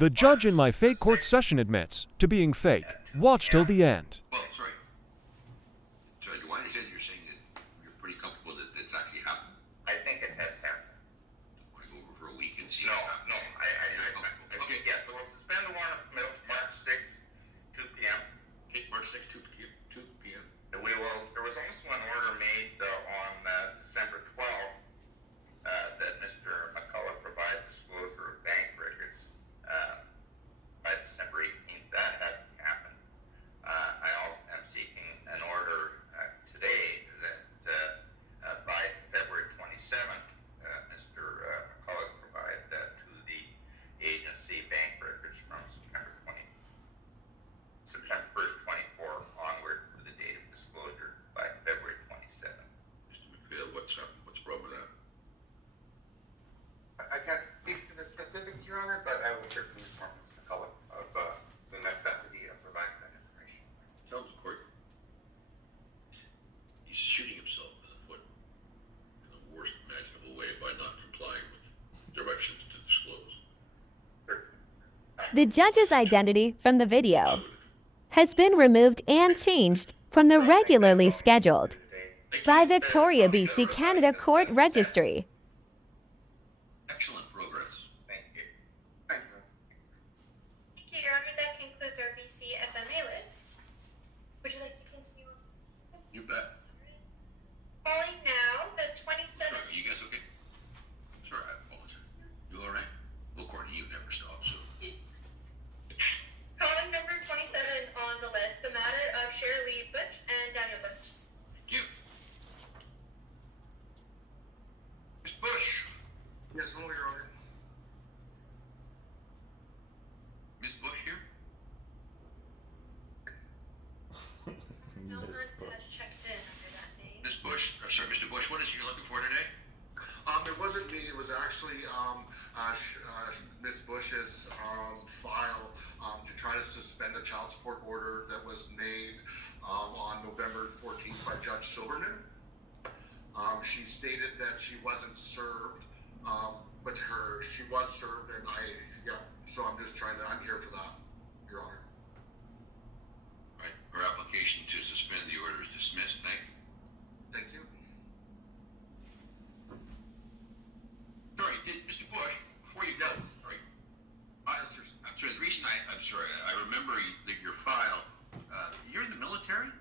The judge in my fake court session admits to being fake. Watch till the end. Well, sorry. Sorry, do I understand you're saying that you're pretty comfortable that it's actually happened? I think it has happened. Want to go over for a week and see No, it happen? okay, yeah, so we'll suspend the warrant of March 6th, 2 p.m. Okay, March 6th, 2 p.m. And there was also an order made on December 12th that Mr. McCullough provide disclosure of bank records by December 18th. That hasn't happened. I also am seeking an order today that by February 27th, Mr. McCullough provide to the agency bank records from September 1st, 24 onward to the date of disclosure by February 27th. Mr. McPhail, what's happened? What's the problem with that? I can't speak to the specifics, Your Honor, but I will certainly inform Mr. McCullough of the necessity of providing that information. Tell the court he's shooting himself in the foot in the worst imaginable way by not complying with directions to disclose. The judge's identity from the video has been removed and changed from the regularly scheduled by Victoria, BC Canada Court Registry. Excellent progress. Thank you. Thank you. Thank you, Your Honor. That concludes our BC FMA list. Would you like to continue on? You bet. Calling now the 27th. Sorry, are you guys okay? Sorry, I apologize. You all right? Well, Courtney, you never stop, so. Calling number 27 on the list, the matter of Shirley Butch and Daniel Butch. Thank you. Ms. Bush. Yes, hello, Your Honor. Ms. Bush here? No one has checked in under that name. Ms. Bush, sorry, Mr. Bush, what is it you're looking for today? It wasn't me. It was actually Ms. Bush's file to try to suspend the child support order that was made on November 14th by Judge Silverman. She stated that she wasn't served, but she was served, and so I'm here for that, Your Honor. Right, her application to suspend the order is dismissed, thank you. Thank you. Sorry, Mr. Bush, before you go, sorry. I'm sorry, the reason I'm sorry, I remember that your file, you're in the military?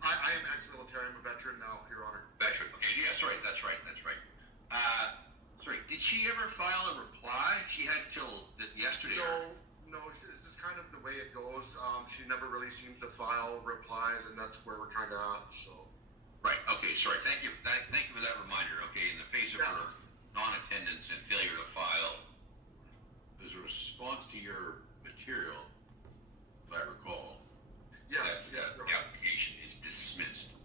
I am ex-military. I'm a veteran now, Your Honor. Veteran, okay, yeah, sorry, that's right. Sorry, did she ever file a reply? She had till yesterday. No, this is kind of the way it goes. She never really seems to file replies, and that's where we're kind of at, so. Right, okay, sorry, thank you for that reminder, okay, in the face of her non-attendance and failure to file, as a response to your material, if I recall, Yes, the application is dismissed.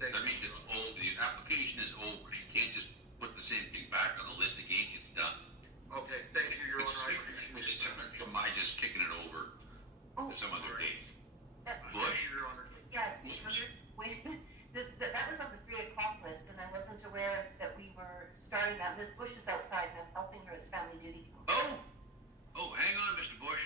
Thank That you. means it's over. The application is over. She can't just put the same thing back on the list again. It's done. Okay, thank you, Your Honor. I appreciate It's just it. different from my just kicking it over to some other date. Thank Bush? you, Your Honor. Yes, wait, that was on the 3 o'clock list, and I wasn't aware that we were starting that. Ms. Bush is outside, and I'm helping her as family duty. Oh, hang on, Mr. Bush.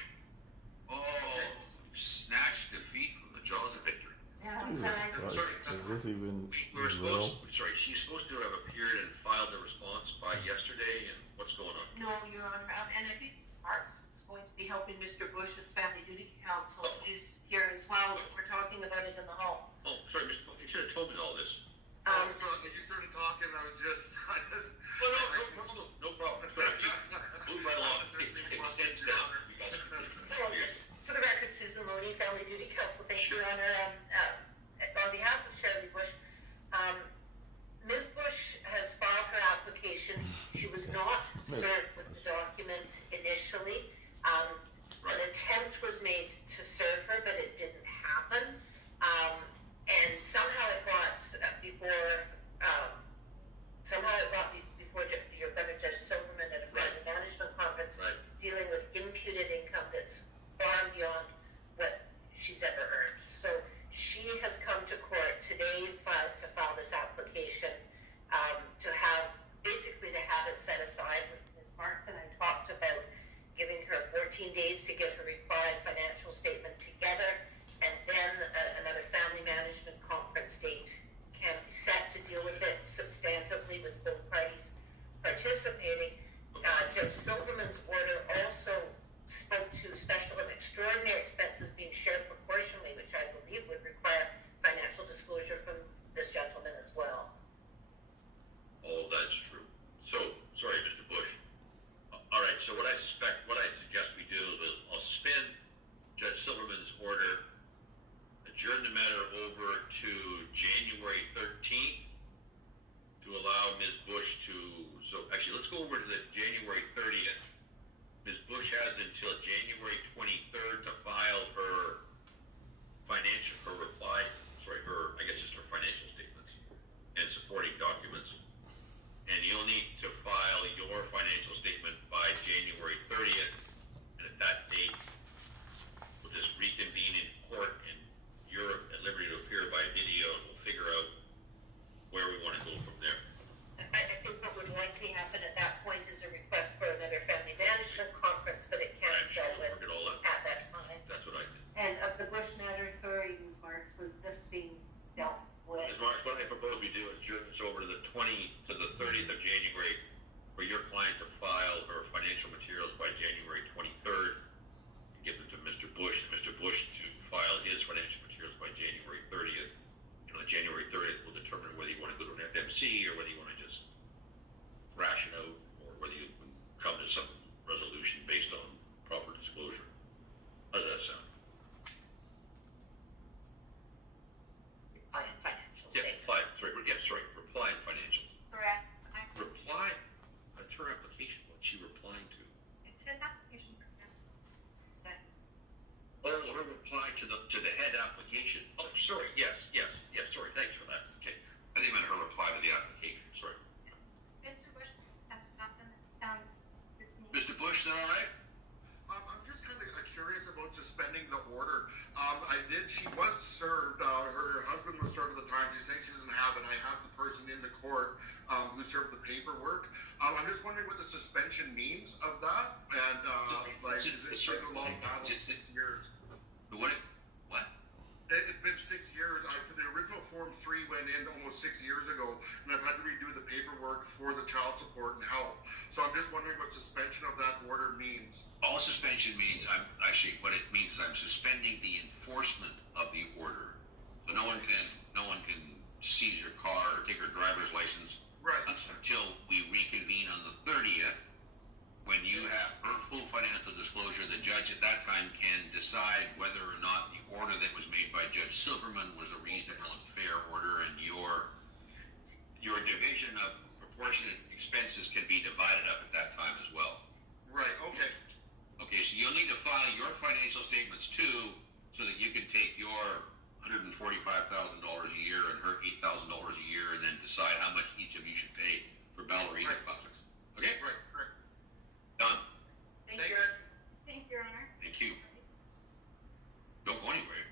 Oh, you snatched defeat from the jaws of victory. Yeah, Jesus sorry. Christ. Sorry. Is this even She's real? supposed to have appeared and filed a response by yesterday, and what's going on? No, Your Honor, and I think Sparks is going to be helping Mr. Bush's family duty counsel. He's here as well. We're talking about it in the hall. Oh, sorry, Mr. Bush, you should have told me all this. So when you started talking, I was just. No problem. Sorry, move right along. Hands down. You guys. For the record, Susan Loney, family duty counsel. Thank you, Your Honor. On behalf of Shirley Bush, Ms. Bush has filed her application. She was not served with the document initially. An attempt was made to serve her, but it didn't happen. And somehow it got before your brother Judge Silverman at a family management conference dealing with imputed income that's far beyond what she's ever earned. So she has come to court today to file this application to have it set aside. Ms. Marks and I talked about giving her 14 14 days to get her reply and financial statement together, and then another family management conference date can be set to deal with it substantively with both parties participating. Judge Silverman's order also spoke to special and extraordinary expenses being shared proportionally, which I believe would require financial disclosure from this gentleman as well. All that's true. So, sorry, Mr. Bush. All right, so what I suggest we do is I'll suspend Judge Silverman's order, adjourn the matter over to January 13th to allow Ms. Bush to, so actually let's go over to the January 30th. Ms. Bush has until January 23rd to file her financial statements and supporting documents. And you'll need to file your financial statement by January 30th. And at that date, we'll just reconvene in court and you're at liberty to appear by video and we'll figure out where we want to go from there. I think what would likely happen at that point is a request for another family management conference, but it can't be dealt with at that time. That's what I think. And of the Bush matter, sorry, Ms. Marks, was just being dealt with. Ms. Marks, what I propose we do is adjourn this over to the 30th of January for your client to file her financial materials by January 23rd and give them to Mr. Bush, and Mr. Bush to file his financial materials by January 30th. And on January 30th, we'll determine whether you want to go to an FMC or whether you want to just thrash it out or whether you can come to some resolution based on proper disclosure. How does that sound? Reply and financial Yeah, statement. reply and financials. Correct. Reply, that's her application, what's she replying to? It says application for him. Oh, her reply to the head application. Oh, sorry, yes, sorry, thanks for that. Okay, I think I meant her reply to the application, sorry. Mr. Bush has nothing that sounds good to me. Mr. Bush, is that all right? I'm just kind of curious about suspending the order. She was served, her husband was served at the time. She's saying she doesn't have it. I have the person in the court who served the paperwork. I'm just wondering what the suspension means of that. And, is it like a long battle, 6 years? What? It's been 6 years. The original Form 3 went in almost 6 years ago, and I've had to redo the paperwork for the child support and help. So I'm just wondering what suspension of that order means. All suspension means, what it means is I'm suspending the enforcement of the order. So no one can seize your car or take your driver's license. Right. Until we reconvene on the 30th, when you have her full financial disclosure. The judge at that time can decide whether or not the order that was made by Judge Silverman was a reasonable and fair order, and your division of proportionate expenses can be divided up at that time as well. Right, okay. Okay, so you'll need to file your financial statements too, so that you can take your $145,000 a year and her $8,000 a year, and then decide how much each of you should pay for ballerina projects. Okay? Right. Done. Thank you. Thank you, Your Honor. Thank you. Don't go anywhere.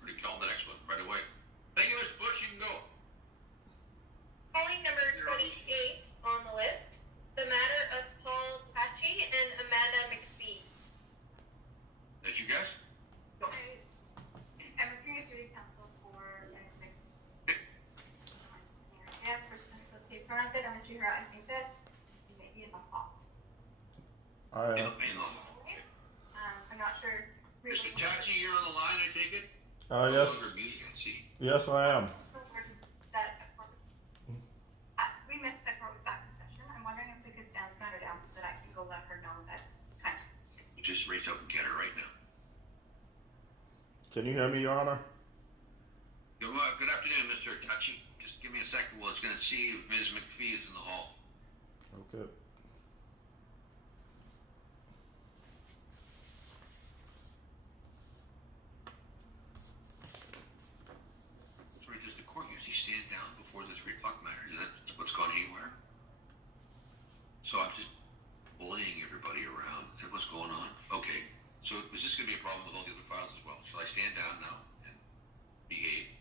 Already called the next one right away. Thank you, Mr. Bush. You can go. Calling number 28 on the list, the matter of Paul Tachi and Amanda McPhee. That you guys? I'm a previous duty counsel for yes, for the paper. I said I'm going to her. I think that maybe in the hall. I'm not sure. Mr. Tachi, you're on the line, I take it? Yes. Music, I see. Yes, I am. We missed that court was back in session. I'm wondering if we could stand her down so that I can go let her know that it's time. You just race up and get her right now. Can you hear me, Your Honor? Good afternoon, Mr. Tachi. Just give me a second. Well, it's going to see if Ms. McPhee is in the hall. Okay. Sorry, does the court usually stand down before the 3 o'clock matter? Is that what's gone haywire? So I'm just bullying everybody around. Is that what's going on? Okay. So is this going to be a problem with all the other files as well? Shall I stand down now and behave?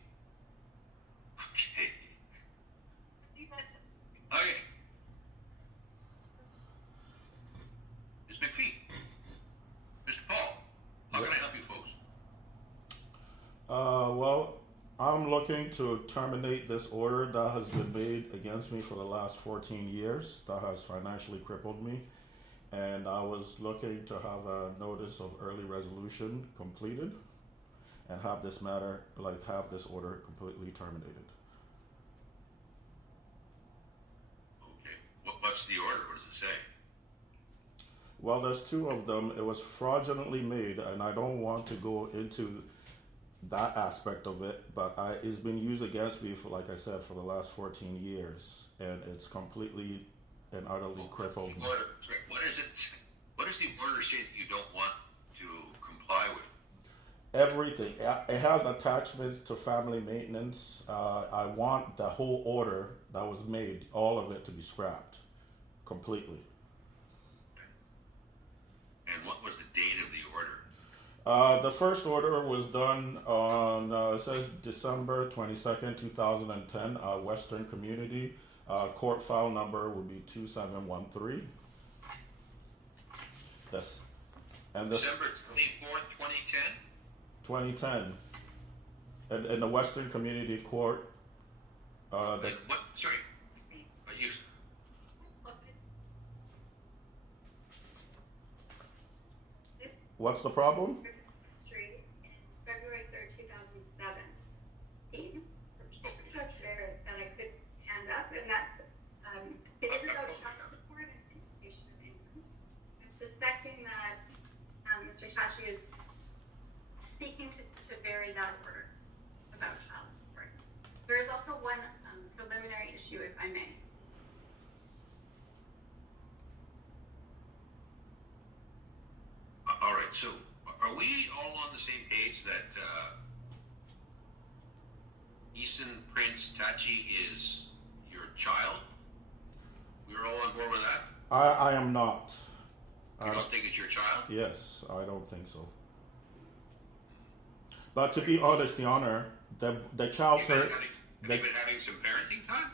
Okay. Okay. looking to terminate this order that has been made against me for the last 14 years that has financially crippled me. And I was looking to have a notice of early resolution completed and have this matter, have this order completely terminated. Okay. What's the order? What does it say? Well, there's two of them. It was fraudulently made, and I don't want to go into that aspect of it, but it's been used against me for, like I said, for the last 14 years, and it's completely and utterly crippled me. What is it? What does the order say that you don't want to comply with? Everything. It has attachments to family maintenance. I want the whole order that was made, all of it, to be scrapped completely. And what was the date of the order? The first order was done on, it says December 22nd, 2010, Western Community. Court file number would be 2713. December 24th, 2010? 2010. And in the Western Community Court. What? Sorry. What's the problem? Street in February 3rd, 2007. And I could hand up, and that it is about child support and imputation of income. I'm suspecting that Mr. Tachi is seeking to vary that order about child support. There is also one preliminary issue, if I may. All right, so are we all on the same page that Eason Prince Tachi is your child? We're all on board with that? I am not. You don't think it's your child? Yes, I don't think so. But to be honest, Your Honor, the child Have you been having some parenting time?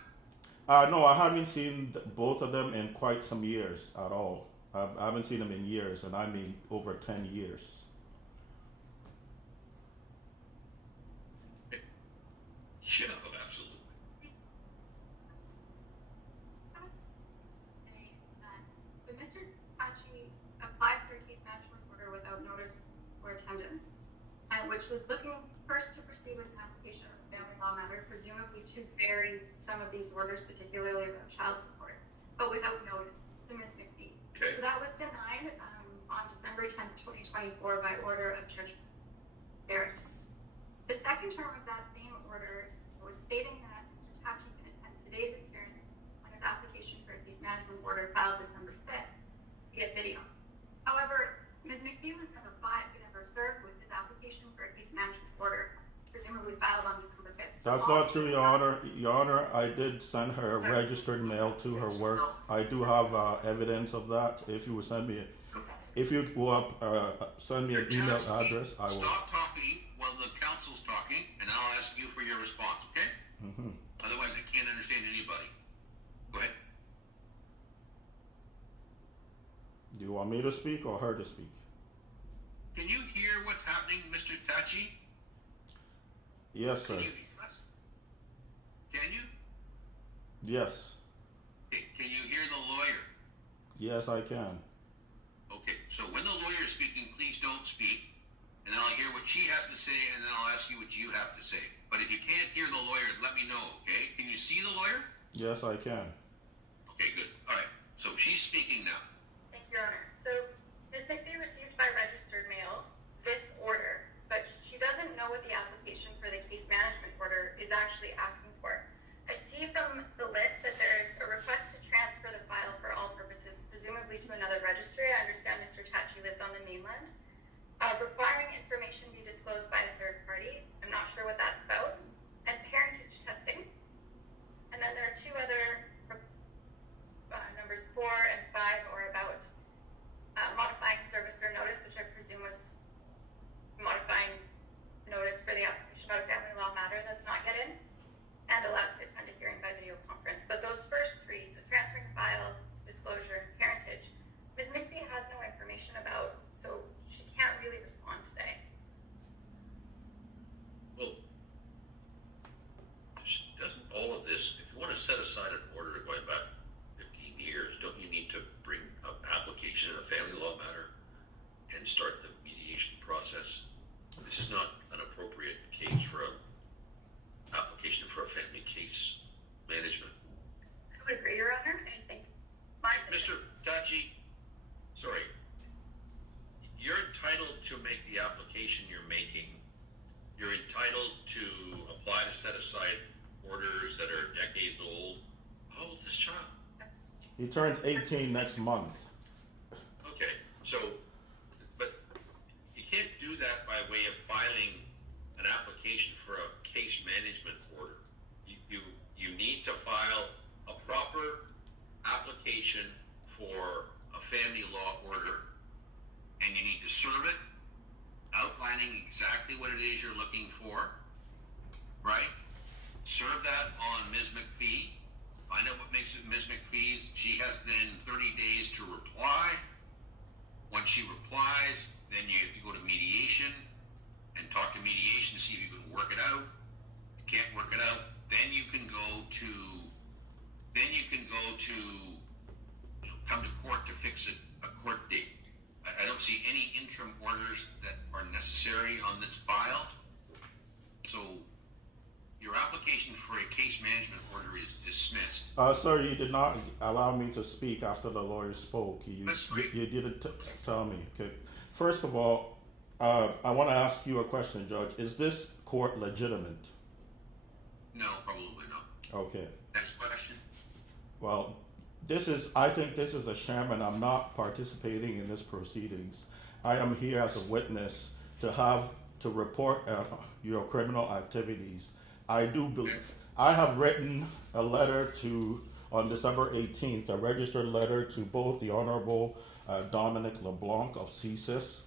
No, I haven't seen both of them in quite some years at all. I haven't seen them in years, and I mean over 10 years. Yeah, absolutely. When Mr. Tachi applied for a case management order without notice or attendance, which was looking first to proceed with an application of a family law matter, presumably to vary some of these orders, particularly about child support, but without notice to Ms. McPhee. Okay. So that was denied on December 10th, 2024 by order of Judge Barrett. The second term of that same order was stating that Mr. Tachi can attend today's appearance on his application for a case management order filed December 5th via video. However, Ms. McPhee was never served with his application for a case management order, presumably filed on December 5th. That's not true, Your Honor. Your Honor, I did send her registered mail to her work. I do have evidence of that. If you would send me, send me an email address, I will. Stop talking while the counsel's talking, and I'll ask you for your response, okay? Mm-hmm. Otherwise, I can't understand anybody. Go ahead. Do you want me to speak or her to speak? Can you hear what's happening, Mr. Tachi? Yes, sir. Can you hear us? Can you? Yes. Okay. Can you hear the lawyer? Yes, I can. Okay, so when the lawyer is speaking, please don't speak, and then I'll hear what she has to say, and then I'll ask you what you have to say. But if you can't hear the lawyer, let me know, okay? Can you see the lawyer? Yes, I can. Okay, good. All right, so she's speaking now. Thank you, Your Honor. So Ms. McPhee received by registered mail this order, but she doesn't know what the application for the case management order is actually asking for. I see from the list that there's a request to transfer the file for all purposes, presumably to another registry. I understand Mr. Tachi lives on the mainland. Requiring information be disclosed by a third party. I'm not sure what that's about. And parentage testing. And then there are two other numbers 4 and 5 are about modifying service or notice, which I presume was modifying notice for the application about a family law matter that's not yet in, and allowed to attend a hearing by video conference. But those first three, so transferring file, disclosure, and parentage, Ms. McPhee has no information about, so she can't really respond today. Well, set aside an order going back 15 years, don't you need to bring an application in a family law matter and start the mediation process? This is not an appropriate case for a application for a family case management. I would agree, Your Honor. I think my Mr. Tachi, sorry, you're entitled to make the application you're making. You're entitled to apply to set aside orders that are decades old. How old is this child? He turns 18 next month. Okay, so, but you can't do that by way of filing an application for a case management order. You need to file a proper application for a family law order, and you need to serve it, outlining exactly what it is you're looking for, right? Serve that on Ms. McPhee. Find out what makes it Ms. McPhee's. She has then 30 days to reply. Once she replies, then you have to go to mediation and talk to mediation to see if you can work it out. If you can't work it out, then you can go to come to court to fix a court date. I don't see any interim orders that are necessary on this file. So your application for a case management order is dismissed. Sir, you did not allow me to speak after the lawyer spoke. You didn't tell me. Okay. First of all, I want to ask you a question, Judge. Is this court legitimate? No, probably not. Okay. Next question. Well, I think this is a sham, and I'm not participating in this proceedings. I am here as a witness to report your criminal activities. I do believe I have written a letter on December 18th, a registered letter to both the Honorable Dominic LeBlanc of CSIS,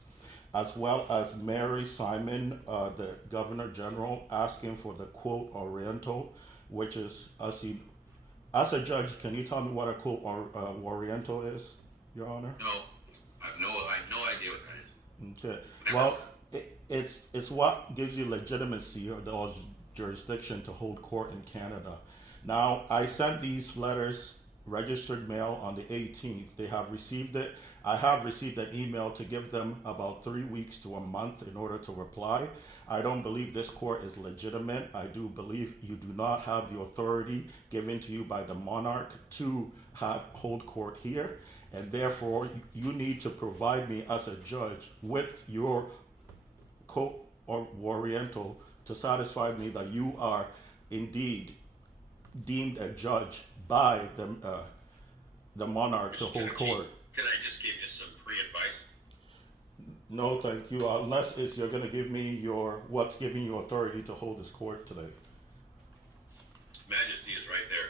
as well as Mary Simon, the Governor General, asking for the quote Oriental, which is as a judge, can you tell me what a quote Oriental is, Your Honor? No, I have no idea what that is. Okay. Well, it's what gives you legitimacy or the jurisdiction to hold court in Canada. Now, I sent these letters, registered mail, on the 18th. They have received it. I have received an email to give them about 3 weeks to a month in order to reply. I don't believe this court is legitimate. I do believe you do not have the authority given to you by the monarch to hold court here, and therefore you need to provide me as a judge with your quote or Oriental to satisfy me that you are indeed deemed a judge by the monarch to hold court. Can I just give you some free advice? No, thank you. Unless you're going to give me what's giving you authority to hold this court today. Majesty is right there.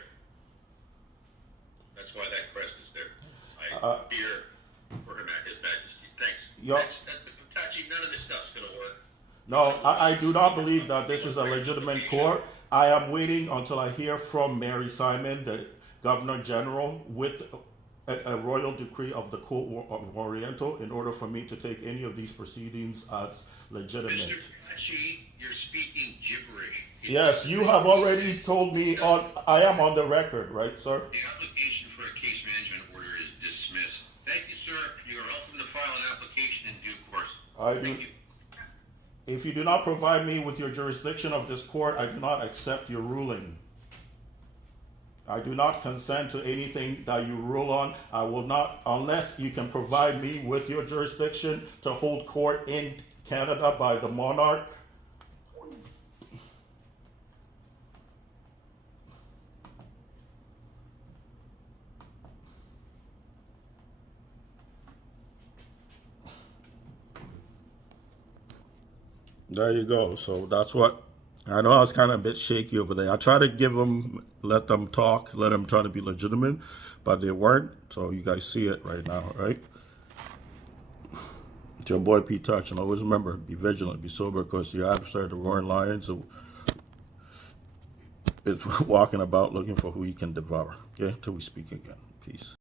That's why that crest is there. I fear for His Majesty. Thanks. Mr. Tachi, none of this stuff's going to work. No, I do not believe that this is a legitimate court. I am waiting until I hear from Mary Simon, the Governor General, with a royal decree of the Court of Oriental in order for me to take any of these proceedings as legitimate. Mr. Tachi, you're speaking gibberish. Yes, you have already told me I am on the record, right, sir? The application for a case management order is dismissed. Thank you, sir. You are welcome to file an application in due course. Thank you. If you do not provide me with your jurisdiction of this court, I do not accept your ruling. I do not consent to anything that you rule on. I will not, unless you can provide me with your jurisdiction to hold court in Canada by the monarch. There you go. So that's what I know. I was kind of a bit shaky over there. I try to let them talk, let them try to be legitimate, but they weren't. So you guys see it right now, right? It's your boy P Touch, and always remember, be vigilant, be sober, because your adversary, the roaring lion, is walking about looking for who he can devour. Okay, till we speak again. Peace.